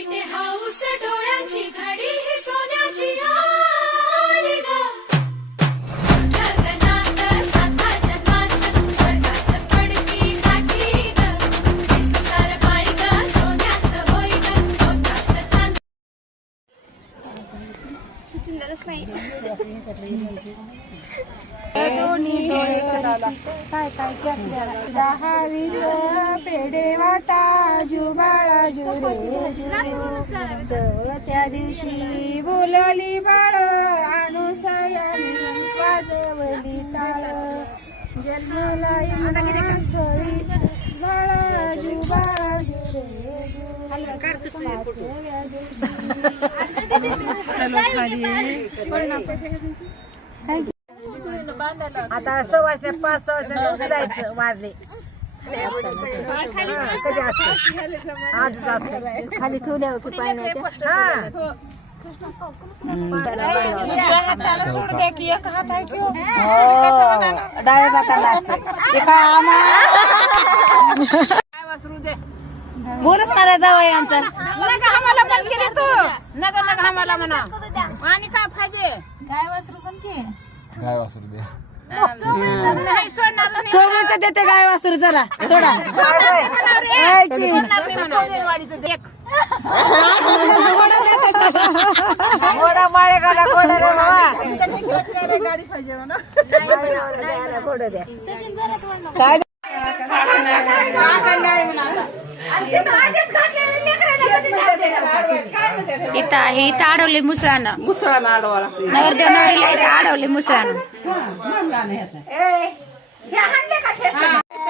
इथे हाऊस डोळ्याची घडी ही सोन्याची आली ग. गगनात साता जन्माचं स्वर्गात पडती काठी ग. विस्तार पाय ग सोन्याचं होय ग. होतात चांद सुंदरच नाही. दोन्ही डोळे काय काय केसल्याला 10-20 पेढे वाटा जुबाळा जुरे जुरे त्या दिवशी बोलली बाळ अनुसयाने वाजवली टाळ जन्माला येणारी बाळा जुबाळा जुरे आता 5:15 जायचं वाजले. कधी असतं आजच असतं खाली ठेवल्या होती पाण्याच्या. डाव्या जाताना बोलच मला जावं आमचा आम्हाला पण केले तू नगर नगर आम्हाला म्हणा आणि काय पाहिजे गाय वासरू पण की काय वासरू दे नाही सोडणार नाही. चोरळीचं देते गाय वासरू चला सोडा घोडा माळे घाला घोडा रे बाबा गाडी पाहिजे ना घोडं द्या सचिन जरा तोंड नको. काय इथं आहे इथं अडवले मुसळानं नवरदेव नवरीला इथं अडवले मुसळानं.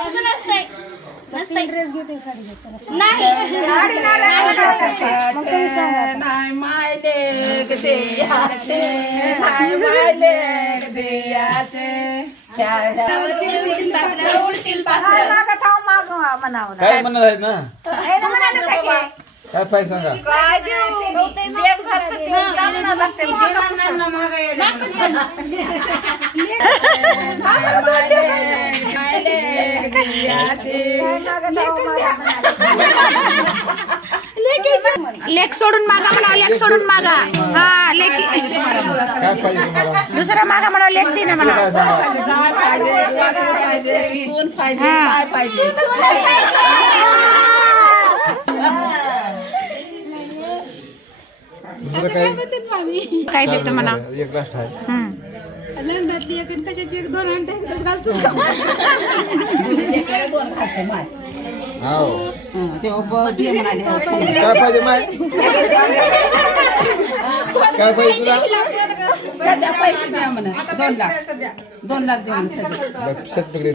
असं नसतंय. नसतंय. नाही. नाही मायले गदेयाचे नाही मायले गदेयाचे उडतील पाखरं. म्हणावं काय म्हणत आहेत ना काय पाहिजे सांगा लेक सोडून मागा म्हणावं लेक सोडून मागा. हा लेक काय पाहिजे तुम्हाला दुसरा मागा म्हणावं लेक दे ना म्हणा. काय सांगा दुसरं काय काय देतो म्हणा. एक ग्लास आहे लंडातली एक आणि कशाची एक 2 अंडे घालतो. हो काय पाहिजे माय काय पाहिजे तुला सध्या पैसे द्या म्हणा 2 लाख 2 लाख द्या म्हणा सध्या. लक्षात पकडे